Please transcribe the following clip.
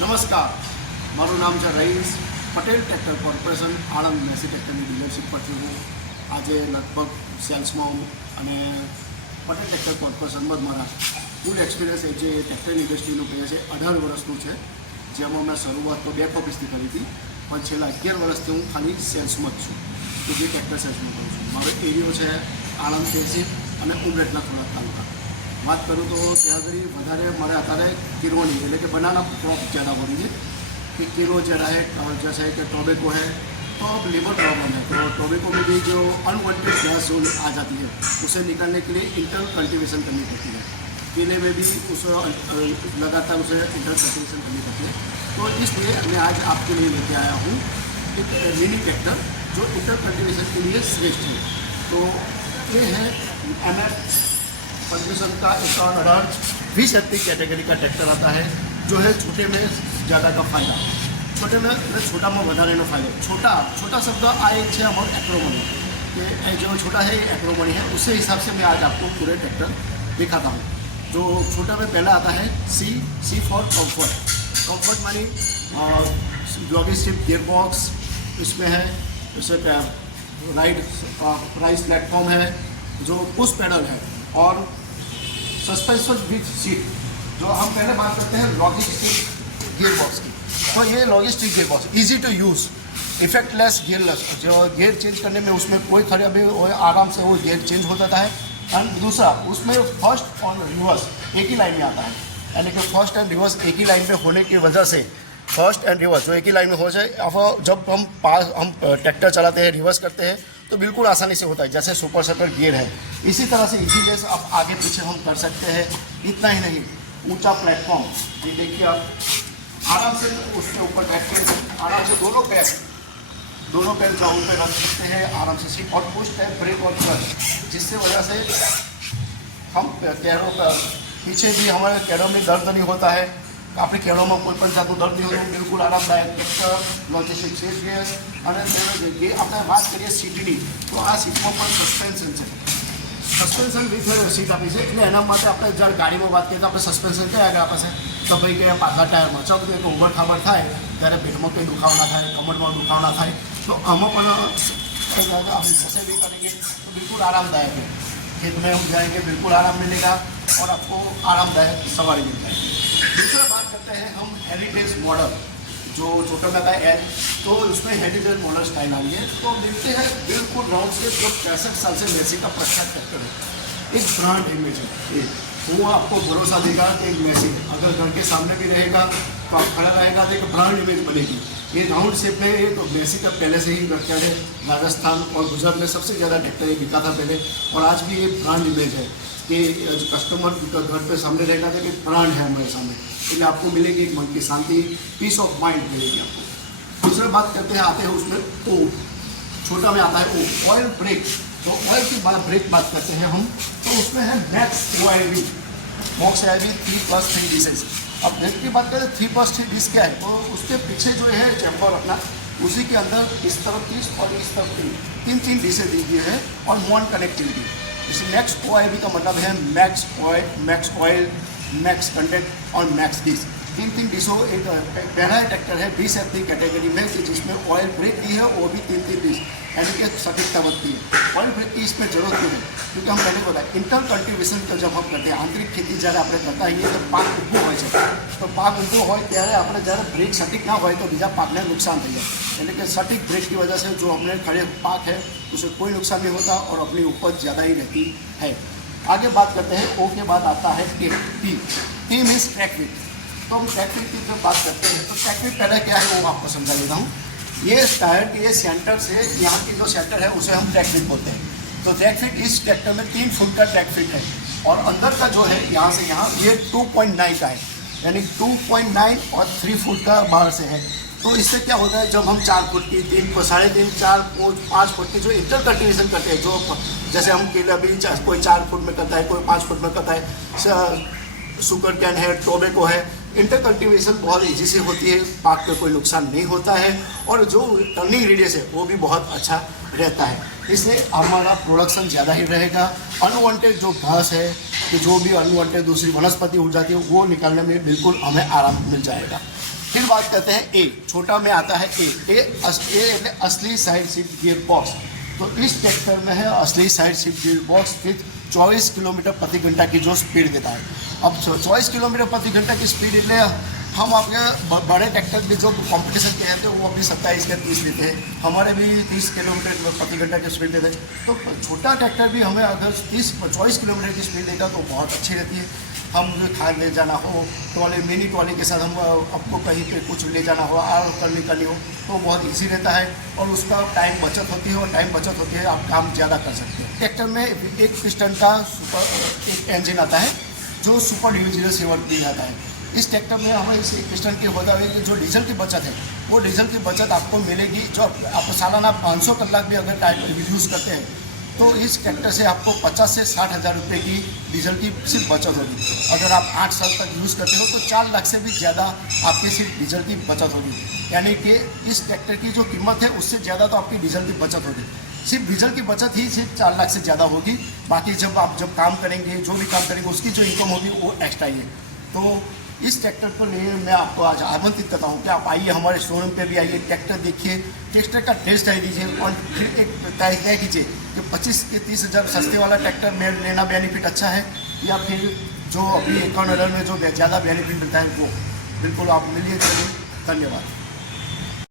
નમસ્કાર, મારું નામ છે Rais Patel. Tractor corporation Anand Massey ટ્રેક્ટરની ડીલરશીપ પરથી હું આજે લગભગ સેલ્સમાં હું અને પટેલ ટ્રેક્ટર કોર્પોરેશનમાં જ મારા ફૂલ એક્સપિરિયન્સ એ જે ટ્રેક્ટર ઇન્ડસ્ટ્રીનું કહે છે 18 વર્ષનું છે, જેમાં મેં શરૂઆત તો બેક ઓફિસથી કરી હતી, પણ છેલ્લા 11 વર્ષથી હું ખાલી સેલ્સમાં જ છું, કે જે ટ્રેક્ટર સેલ્સમાં કરું છું. મારો એરિયો છે આણંદ તહેસીલ અને ઉમરેઠના થોડા તાલુકા. बात करूँ तो ત્યાં આગળ વધારે મારે અત્યારે કિરોની એટલે કે बनाना क्रॉप ज़्यादा हो रही है कि किरो ज़्यादा है, और जैसे कि टोबैको है तो अब लीवर प्रॉब्लम है, तो टोबैको में भी जो अनवांटेड गैस जो आ जाती है उसे निकालने के लिए इंटर कल्टिवेशन करनी पड़ती है. केले में भी उसे लगातार उसे इंटर कल्टिवेशन करनी पड़ती है. तो इसलिए मैं आज आपके लिए लेके आया हूँ एक मिनी ट्रैक्टर जो इंटर कल्टिवेशन के लिए श्रेष्ठ है. तो ये है MF फर्ग्यूसन का 20 एचपी कैटेगरी का ट्रैक्टर आता है, जो है छोटे में ज़्यादा का फायदा, छोटे में छोटा में વધારે નો फायदा. छोटा छोटा शब्द आ एक है हमारे एक्रोमनी, ये जो छोटा है ये एक्रोमनी है, उसी हिसाब से मैं आज आपको पूरे ट्रैक्टर दिखाता हूँ. जो छोटा में पहला आता है सी फॉर कम्फर्ट. कम्फर्ट मानी लॉजिस्टिक गियर बॉक्स इसमें है, जैसे राइस प्लेटफॉर्म है, जो पुश पैडल है और सस्पेंशन विथ सीट. जो हम पहले बात करते हैं लॉजिस्टिक गियर बॉक्स की, तो ये logistic gear box easy to use, effectless gearless. जो गियर चेंज करने में उसमें कोई खराबी हो, आराम से वो गियर चेंज हो जाता है. एंड दूसरा उसमें फर्स्ट और रिवर्स एक ही लाइन में आता है, यानी कि फर्स्ट एंड रिवर्स एक ही लाइन में होने की वजह से फर्स्ट एंड रिवर्स जो एक ही लाइन में हो जाए, अब जब हम ट्रैक्टर चलाते हैं रिवर्स करते हैं तो बिल्कुल आसानी से होता है, जैसे सुपर सेटर गियर है इसी तरह से इजीली से अब आगे पीछे हम कर सकते हैं. इतना ही नहीं, ऊंचा प्लेटफॉर्म ये देखिए, आप आराम से उसके ऊपर बैठ के आराम से दोनों पैर ग्राउंड पे रख सकते हैं आराम से. सीट और पुश है ब्रेक और क्लच, जिससे वजह से हम कैरों पर पीछे भी हमारे कैरों में दर्द नहीं होता है. આપણી કેળોમાં કોઈ પણ જાતનું દર્દ નહીં હોતું, બિલકુલ આરામદાયક ટ્રેક્ટર લોજિસ્ટિક સીટ છે. અને જે આપણે વાત કરીએ સીટની, તો આ સીટમાં પણ સસ્પેન્શન છે, સસ્પેન્શન વિથ સીટ આપી છે. એટલે એના માટે આપણે જ્યારે ગાડીમાં વાત કરીએ તો આપણે સસ્પેન્શન કયા આગળ આપે છે, તો ભાઈ કે પાછલા ટાયરમાં ચક કે ઉભર ખાબર થાય ત્યારે પેટમાં કંઈ દુખાવો ના થાય, કમરમાં દુખાવો ના થાય, તો આમાં પણ આપણે भी करेंगे तो बिल्कुल आरामदायक है. खेत में हम जाएंगे बिल्कुल आराम मिलेगा और आपको आरामदायक सवारी मिल जाएगी. दूसरा बात करते हैं हम हेरिटेज मॉडल, जो छोटा लगा है तो उसमें हेरिटेज मॉडल स्टाइल आ रही है. तो देखते हैं बिल्कुल राउंड से जो 65 साल से मेसी का प्रख्यात ट्रैक्टर है, एक ब्रांड इमेज है. वो आपको भरोसा देगा कि एक मेसी अगर घर के सामने भी रहेगा तो आप खड़ा रहेगा तो एक ब्रांड इमेज बनेगी. ये राउंड शेप में ये तो मेसी का पहले से ही ट्रैक्टर है. राजस्थान और गुजरात में सबसे ज़्यादा ट्रैक्टर ये बिका था पहले, और आज भी ये ब्रांड इमेज है कि कस्टमर घर पे सामने रहेगा तो एक ब्रांड है हमारे सामने. इसलिए आपको मिलेगी एक मन की शांति, पीस ऑफ माइंड मिलेगी आपको. दूसरा बात करते हैं, आते हैं उसमें ओ, छोटा में आता है ओ ऑयल ब्रेक. तो ऑयल की ब्रेक बात करते हैं हम, तो उसमें है मैक्स OIV 3+3 डिसेस. अब ब्रेक की बात करें 3+3 डिस क्या है, तो उसके पीछे जो है चैम्बर अपना, उसी के अंदर इस तरफ 30 और इस तरफ 3 डिशें दी गई है और नॉन कनेक्टिविटी. इस मैक्स OIV का मतलब है मैक्स ऑयल, मैक्स कंटेंट और मैक्स डिश. 3 डिशों एक पहला ट्रैक्टर है 20 एचपी कैटेगरी में कि जिसमें ऑयल ब्रेक दी है, वो भी 3 डिश, यानी कि सटीकता बढ़ती है. ऑयल ब्रेक की इसमें जरूरत नहीं है, क्योंकि हम पहले बताया इंटर कल्टिवेशन का जब हम करते हैं आंतरिक खेती જ્યારે આપણે કરતા હોઈએ તો પાક ઊભો હોય છે, તો પાક ઊભો હોય ત્યારે આપણે જ્યારે ब्रेक सटीक ना हो तो बीजा पाक ने नुकसान થઈ જાય. यानी कि सटीक ब्रेक की वजह से जो अपने खड़े पाक है उसे कोई नुकसान नहीं होता और अपनी उपज ज़्यादा ही रहती है. आगे बात करते हैं ओ के बाद आता है T. T means track fit. तो हम ट्रैक फिट की जब बात करते हैं तो ट्रैक फिट पहले क्या है वो आपको समझा देता हूँ. ये टायर की ये सेंटर से यहाँ की जो सेंटर है उसे हम ट्रैक फिट बोलते हैं. तो ट्रैक फिट इस ट्रैक्टर में 3 फुट का ट्रैक फिट है, और अंदर का जो है यहाँ से यहाँ ये 2.9 का है, यानी 2.9 और 3 फुट का बाहर से है. तो इससे क्या होता है, जब हम 4 फुट की 3, 3.5, 4, 5 फुट की जो इंटर कल्टिवेशन करते हैं, जो जैसे हम केला भी कोई 4 फुट में करता है, कोई 5 फुट में करता है, सुगर कैन है, टोबैको है, इंटर कल्टिवेशन बहुत ईजी से होती है, पाक पे कोई नुकसान नहीं होता है, और जो टर्निंग रेडियस है वो भी बहुत अच्छा रहता है. इससे हमारा प्रोडक्शन ज़्यादा ही रहेगा. अनवांटेड जो घास है कि जो भी अनवांटेड दूसरी वनस्पति उग जाती है वो निकालने में बिल्कुल हमें आराम मिल जाएगा. फिर बात करते हैं ए, छोटा में आता है ए असली साइड शिफ्ट गियर बॉक्स। तो इस ट्रैक्टर में है असली side shift gear box with 24 kilometre प्रति घंटा की जो स्पीड देता है। अब 24 किलोमीटर प्रति घंटा की स्पीड ले हम आपके बड़े ट्रैक्टर में जो कंपटीशन के हैं तो वो अपनी 27 या 30 देते हैं, हमारे भी 30 किलोमीटर प्रति घंटा की स्पीड देते हैं। तो छोटा ट्रैक्टर भी हमें अगर 24 किलोमीटर की स्पीड देगा तो बहुत अच्छी रहती है। हम जो खाद ले जाना हो ट्रॉली, मिनी ट्रॉली के साथ हम आपको कहीं पे कुछ ले जाना हो और करनी हो तो बहुत इजी रहता है और उसका टाइम बचत होती है, और टाइम बचत होती है आप काम ज़्यादा कर सकते हैं। ट्रैक्टर में एक पिस्टन का एक इंजन आता है जो सुपर D07 भी आता है। इस ट्रैक्टर में हमें इस पिस्टन की होता है कि जो डीजल की बचत है वो डीजल की बचत आपको मिलेगी। जो आप सालाना 500 कलाक भी अगर टाइम यूज़ करते हैं तो इस ट्रैक्टर से आपको 50 से 60 हज़ार रुपये की डीजल की सिर्फ बचत होगी। अगर आप 8 साल तक यूज़ करते हो तो 4 लाख से भी ज़्यादा आपकी सिर्फ डीजल की बचत होगी। यानी कि इस ट्रैक्टर की जो कीमत है उससे ज़्यादा तो आपकी डीजल की बचत होगी। सिर्फ डीजल की बचत ही सिर्फ 4 लाख से ज़्यादा होगी। बाकी जब काम करेंगे, जो भी काम करेंगे, उसकी जो इनकम होगी वो एक्स्ट्रा ही है। तो इस ट्रैक्टर को लिए मैं आपको आज आमंत्रित करता हूँ कि आप आइए हमारे शोरूम पे भी आइए, ट्रैक्टर देखिए, ट्रैक्टर का टेस्ट ड्राइव लीजिए और फिर एक तय कीजिए कि 25 से 30 हज़ार सस्ते वाला ट्रैक्टर में लेना बेनिफिट अच्छा है या फिर जो अभी 51 में जो ज़्यादा बेनिफिट मिलता है वो। बिल्कुल आप मिलिए। चलिए, धन्यवाद।